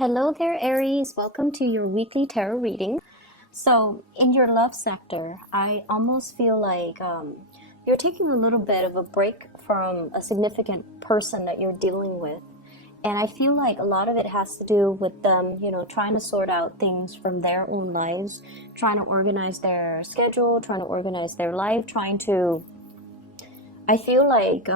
Hello there, Aries. Welcome to your weekly tarot reading. So, in your love sector, I almost feel like you're taking a little bit of a break from a significant person that you're dealing with. And I feel like a lot of it has to do with them, trying to sort out things from their own lives, trying to organize their schedule, trying to organize their life, I feel like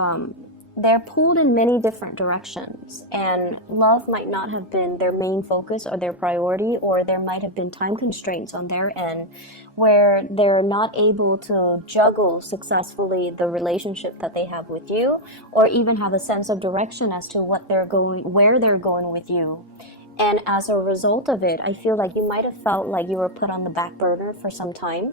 they're pulled in many different directions, and love might not have been their main focus or their priority, or there might have been time constraints on their end where they're not able to juggle successfully the relationship that they have with you, or even have a sense of direction as to where they're going with you. And as a result of it, I feel like you might have felt like you were put on the back burner for some time.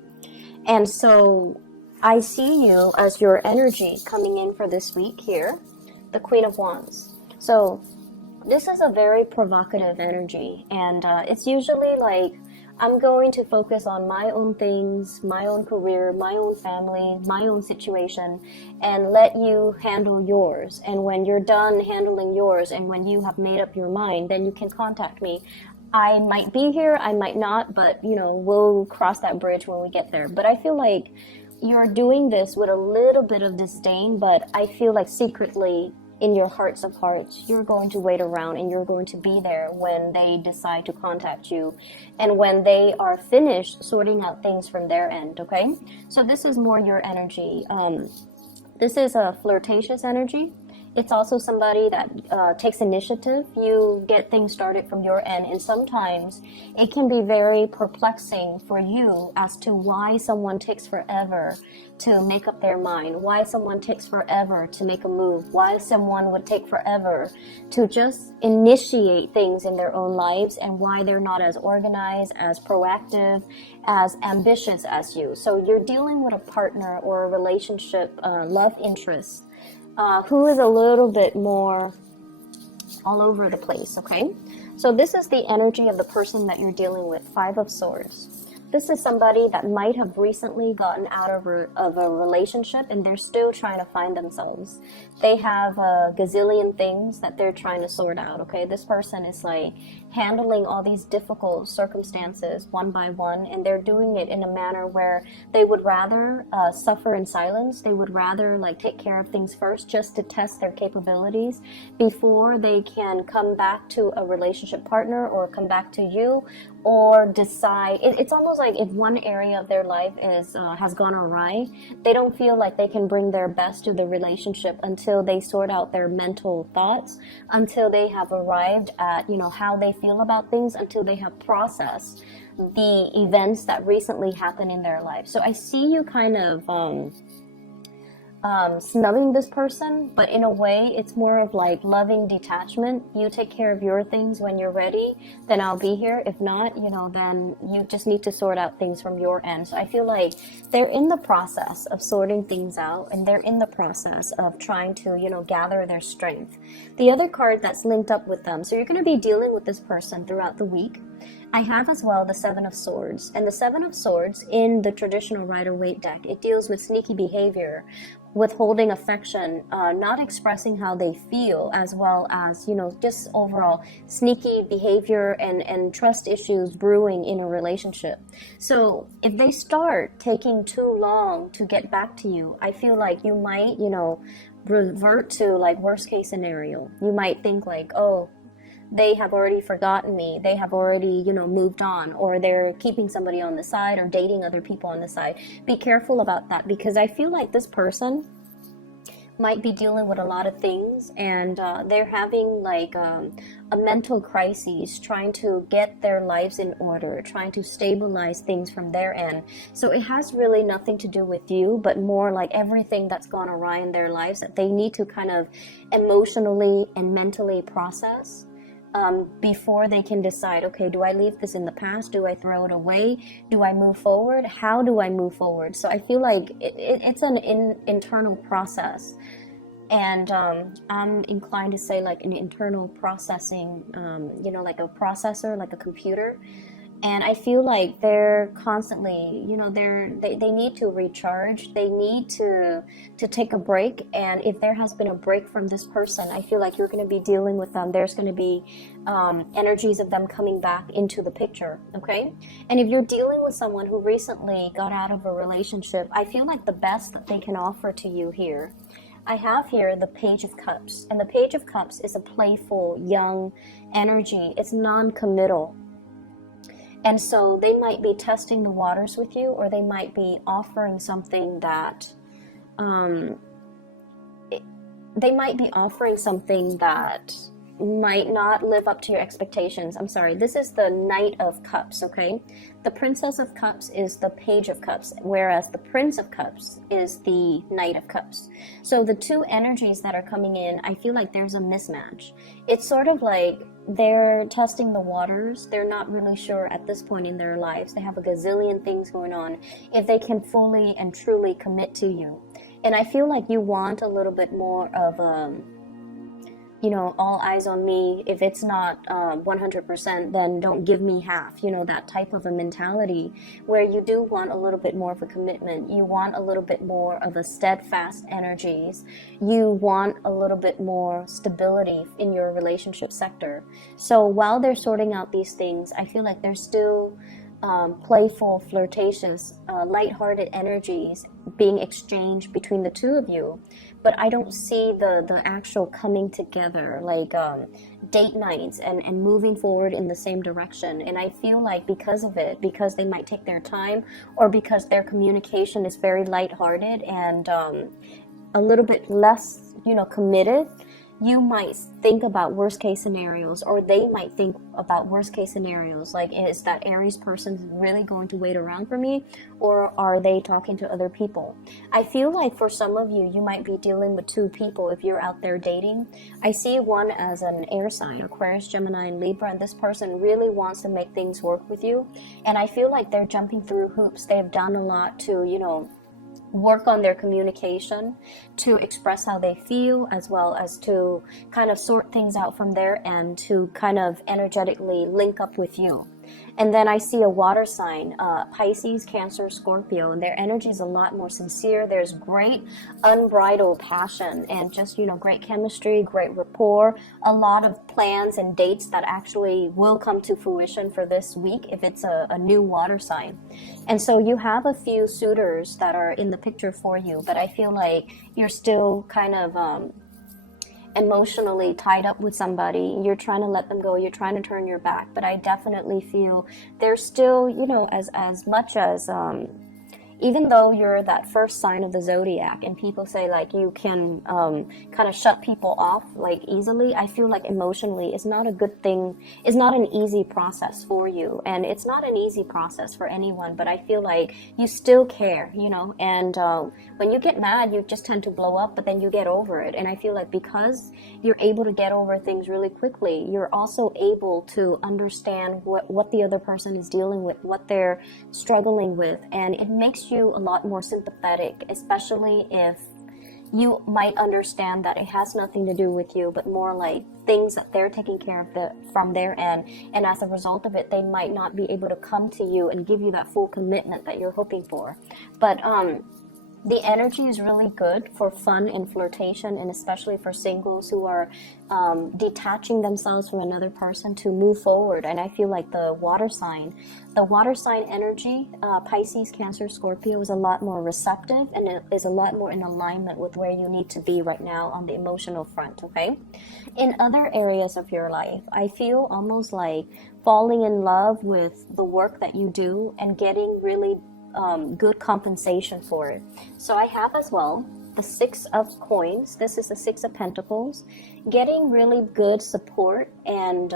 And so I see you as your energy coming in for this week here, the Queen of Wands. So this is a very provocative energy, and it's usually like, I'm going to focus on my own things, my own career, my own family, my own situation, and let you handle yours. And when you're done handling yours, and when you have made up your mind, then you can contact me. I might be here, I might not, but we'll cross that bridge when we get there. But I feel like you're doing this with a little bit of disdain, but I feel like secretly in your hearts of hearts, you're going to wait around and you're going to be there when they decide to contact you and when they are finished sorting out things from their end, okay? So this is more your energy. This is a flirtatious energy. It's also somebody that takes initiative. You get things started from your end, and sometimes it can be very perplexing for you as to why someone takes forever to make up their mind, why someone takes forever to make a move, why someone would take forever to just initiate things in their own lives, and why they're not as organized, as proactive, as ambitious as you. So you're dealing with a partner or a relationship, love interest, who is a little bit more all over the place, okay? So this is the energy of the person that you're dealing with, Five of Swords. This is somebody that might have recently gotten out of a relationship, and they're still trying to find themselves. They have a gazillion things that they're trying to sort out, okay? This person is like handling all these difficult circumstances one by one, and they're doing it in a manner where they would rather suffer in silence. They would rather like take care of things first just to test their capabilities before they can come back to a relationship partner or come back to you, or decide. It's almost like if one area of their life has gone awry, they don't feel like they can bring their best to the relationship until they sort out their mental thoughts, until they have arrived at how they feel about things, until they have processed the events that recently happened in their life. So I see you kind of snubbing this person, but in a way it's more of like loving detachment. You take care of your things. When you're ready, then I'll be here. If not, then you just need to sort out things from your end. So I feel like they're in the process of sorting things out, and they're in the process of trying to gather their strength. The other card that's linked up with them, so you're going to be dealing with this person throughout the week. I have as well the Seven of Swords, and the Seven of Swords in the traditional Rider-Waite deck, it deals with sneaky behavior, withholding affection, not expressing how they feel, as well as just overall sneaky behavior and trust issues brewing in a relationship. So if they start taking too long to get back to you, I feel like you might revert to like worst case scenario. You might think like, oh, they have already forgotten me, they have already moved on, or they're keeping somebody on the side or dating other people on the side. Be careful about that, because I feel like this person might be dealing with a lot of things, and they're having like a mental crisis, trying to get their lives in order, trying to stabilize things from their end. So it has really nothing to do with you, but more like everything that's gone awry in their lives that they need to kind of emotionally and mentally process before they can decide, okay, do I leave this in the past? Do I throw it away? Do I move forward? How do I move forward? So I feel like it's an internal process. And I'm inclined to say like an internal processing, like a processor, like a computer. And I feel like they're constantly, you know, they need to recharge. They need to take a break. And if there has been a break from this person, I feel like you're going to be dealing with them. There's going to be energies of them coming back into the picture. Okay. And if you're dealing with someone who recently got out of a relationship, I feel like the best that they can offer to you here, I have here the Page of Cups. And the Page of Cups is a playful, young energy. It's non-committal. And so they might be testing the waters with you, or they might be offering something that, might not live up to your expectations. I'm sorry, this is the Knight of Cups, okay? The Princess of Cups is the Page of Cups, whereas the Prince of Cups is the Knight of Cups. So the two energies that are coming in, I feel like there's a mismatch. It's sort of like they're testing the waters. They're not really sure at this point in their lives. They have a gazillion things going on if they can fully and truly commit to you. And I feel like you want a little bit more of you know, all eyes on me. If it's not 100%, then don't give me half, you know, that type of a mentality where you do want a little bit more of a commitment. You want a little bit more of a steadfast energies. You want a little bit more stability in your relationship sector. So while they're sorting out these things, I feel like they're still playful, flirtatious, lighthearted energies being exchanged between the two of you. But I don't see the actual coming together, like date nights and moving forward in the same direction. And I feel like because of it, because they might take their time, or because their communication is very lighthearted and a little bit less, you know, committed, you might think about worst case scenarios, or they might think about worst case scenarios. Like, is that Aries person really going to wait around for me, or are they talking to other people? I feel like for some of you, you might be dealing with two people if you're out there dating. I see one as an air sign, Aquarius, Gemini, and Libra, and this person really wants to make things work with you. And I feel like they're jumping through hoops. They've done a lot to, you know, work on their communication, to express how they feel, as well as to kind of sort things out from their end, to kind of energetically link up with you. And then I see a water sign, Pisces, Cancer, Scorpio, and their energy is a lot more sincere. There's great unbridled passion and just, you know, great chemistry, great rapport, a lot of plans and dates that actually will come to fruition for this week if it's a new water sign. And so you have a few suitors that are in the picture for you, but I feel like you're still kind of emotionally tied up with somebody. You're trying to let them go, you're trying to turn your back, but I definitely feel there's still, you know, as much as even though you're that first sign of the zodiac and people say like you can kind of shut people off like easily, I feel like emotionally it's not a good thing. It's not an easy process for you, and it's not an easy process for anyone, but I feel like you still care, you know, and when you get mad you just tend to blow up, but then you get over it. And I feel like because you're able to get over things really quickly, you're also able to understand what the other person is dealing with, what they're struggling with, and it makes you a lot more sympathetic, especially if you might understand that it has nothing to do with you, but more like things that they're taking care of from their end, and as a result of it they might not be able to come to you and give you that full commitment that you're hoping for. But the energy is really good for fun and flirtation, and especially for singles who are detaching themselves from another person to move forward. And I feel like the water sign energy, Pisces, Cancer, Scorpio, is a lot more receptive, and it is a lot more in alignment with where you need to be right now on the emotional front, okay? In other areas of your life, I feel almost like falling in love with the work that you do and getting really good compensation for it. So I have as well the Six of Coins. This is the Six of Pentacles. Getting really good support and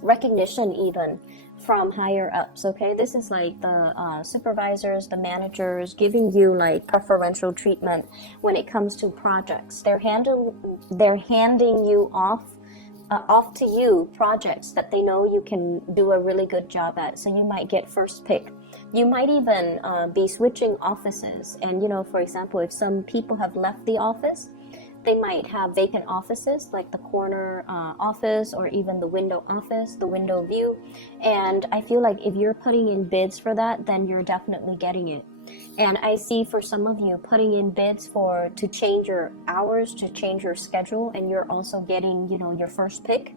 recognition even from higher ups, okay? This is like the supervisors, the managers giving you like preferential treatment when it comes to projects. They're handing you off to you projects that they know you can do a really good job at, so you might get first pick. You might even be switching offices, and you know, for example, if some people have left the office, They might have vacant offices, like the corner office, or even the window office, the window view. And I feel like if you're putting in bids for that, then you're definitely getting it. And I see for some of you putting in bids to change your hours, to change your schedule, and you're also getting, your first pick,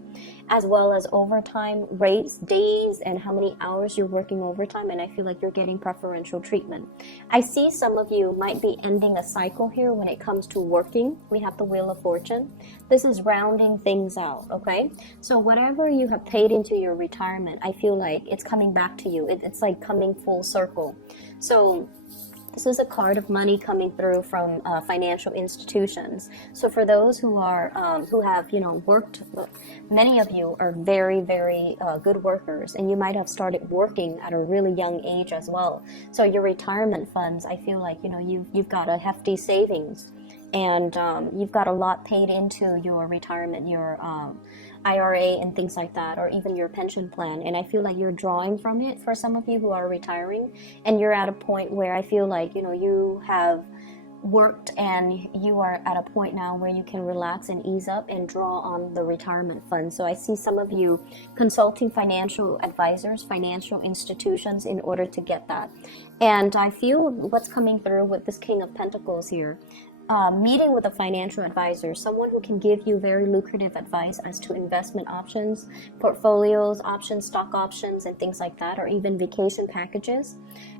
as well as overtime rates, days, and how many hours you're working overtime. And I feel like you're getting preferential treatment. I see some of you might be ending a cycle here when it comes to working. We have the Wheel of Fortune. This is rounding things out, okay? So whatever you have paid into your retirement, I feel like it's coming back to you. It's like coming full circle. So this is a card of money coming through from financial institutions. So for those who have worked, many of you are very, very good workers, and you might have started working at a really young age as well. So your retirement funds, I feel like you've got a hefty savings, and you've got a lot paid into your retirement, your IRA and things like that, or even your pension plan. And I feel like you're drawing from it for some of you who are retiring, and you're at a point where I feel like you have worked and you are at a point now where you can relax and ease up and draw on the retirement fund. So I see some of you consulting financial advisors, financial institutions in order to get that. And I feel what's coming through with this King of Pentacles here, meeting with a financial advisor, someone who can give you very lucrative advice as to investment options, portfolios, options, stock options, and things like that, or even vacation packages.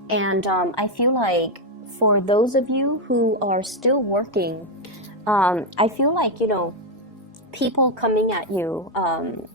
And I feel like for those of you who are still working, I feel like, people coming at you on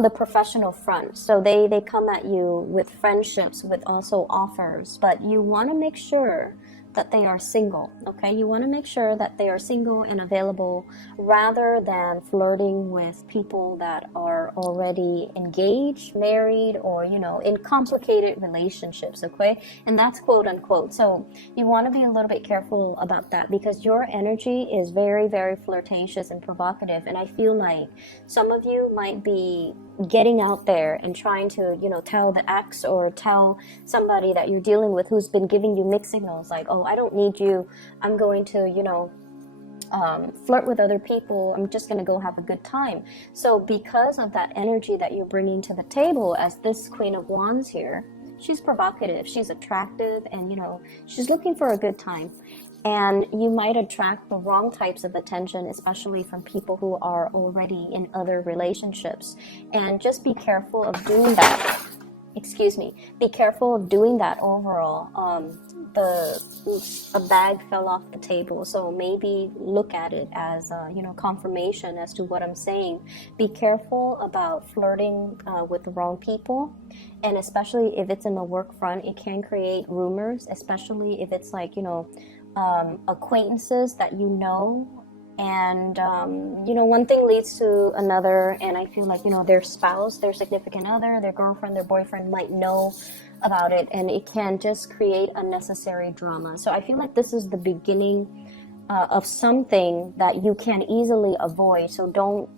the professional front. So they come at you with friendships, with also offers, but you want to make sure that they are single, okay? You want to make sure that they are single and available, rather than flirting with people that are already engaged, married, or, in complicated relationships, okay? And that's quote unquote. So you want to be a little bit careful about that, because your energy is very, very flirtatious and provocative. And I feel like some of you might be getting out there and trying to, tell the ex or tell somebody that you're dealing with who's been giving you mixed signals, like, oh, I don't need you, I'm going to, flirt with other people, I'm just going to go have a good time. So because of that energy that you're bringing to the table as this Queen of Wands here, she's provocative, she's attractive, and, she's looking for a good time. And you might attract the wrong types of attention, especially from people who are already in other relationships. And just be careful of doing that. Be careful of doing that overall. A bag fell off the table, so maybe look at it as confirmation as to what I'm saying. Be careful about flirting with the wrong people, and especially if it's in the work front, it can create rumors, especially if it's like acquaintances that and one thing leads to another, and I feel like their spouse, their significant other, their girlfriend, their boyfriend might know about it, and it can just create unnecessary drama. So I feel like this is the beginning of something that you can easily avoid. So don't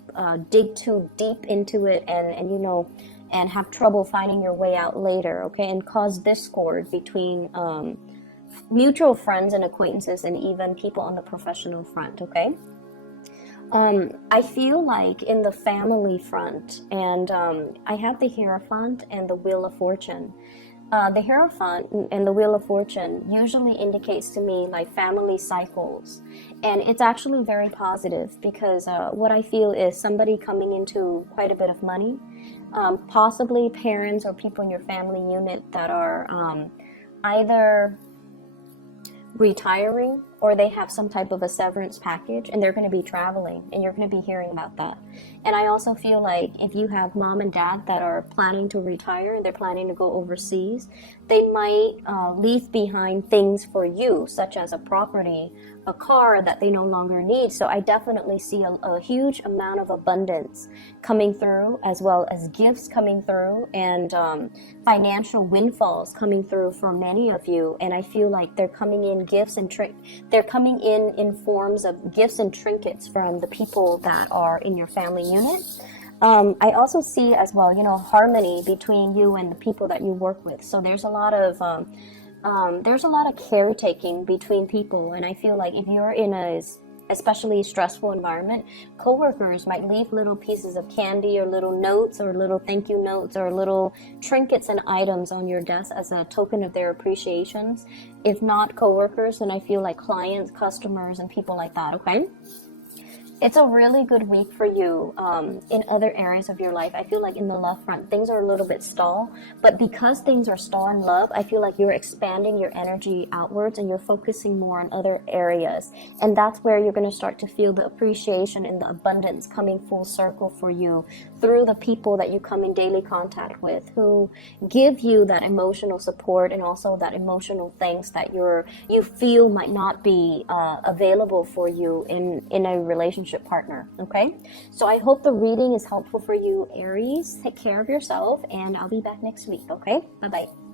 dig too deep into it and have trouble finding your way out later, okay, and cause discord between mutual friends and acquaintances, and even people on the professional front, okay? I feel like in the family front, and I have the Hierophant and the Wheel of Fortune. The Hierophant and the Wheel of Fortune usually indicates to me like family cycles, and it's actually very positive, because what I feel is somebody coming into quite a bit of money, possibly parents or people in your family unit that are either retiring, or they have some type of a severance package, and they're going to be traveling, and you're going to be hearing about that. And I also feel like if you have mom and dad that are planning to retire, they're planning to go overseas, they might leave behind things for you, such as a property, a car that they no longer need. So I definitely see a huge amount of abundance coming through, as well as gifts coming through, and financial windfalls coming through for many of you. And I feel like they're coming in gifts and they're coming in forms of gifts and trinkets from the people that are in your family unit. I also see as well, harmony between you and the people that you work with. So there's a lot of caretaking between people, and I feel like if you're in a especially stressful environment, coworkers might leave little pieces of candy or little notes or little thank you notes or little trinkets and items on your desk as a token of their appreciations. If not coworkers, then I feel like clients, customers, and people like that, okay? It's a really good week for you in other areas of your life. I feel like in the love front, things are a little bit stalled, but because things are stalled in love, I feel like you're expanding your energy outwards and you're focusing more on other areas. And that's where you're going to start to feel the appreciation and the abundance coming full circle for you through the people that you come in daily contact with, who give you that emotional support and also that emotional things that you feel might not be available for you in a relationship partner. Okay, so I hope the reading is helpful for you, Aries. Take care of yourself, and I'll be back next week. Okay, bye bye.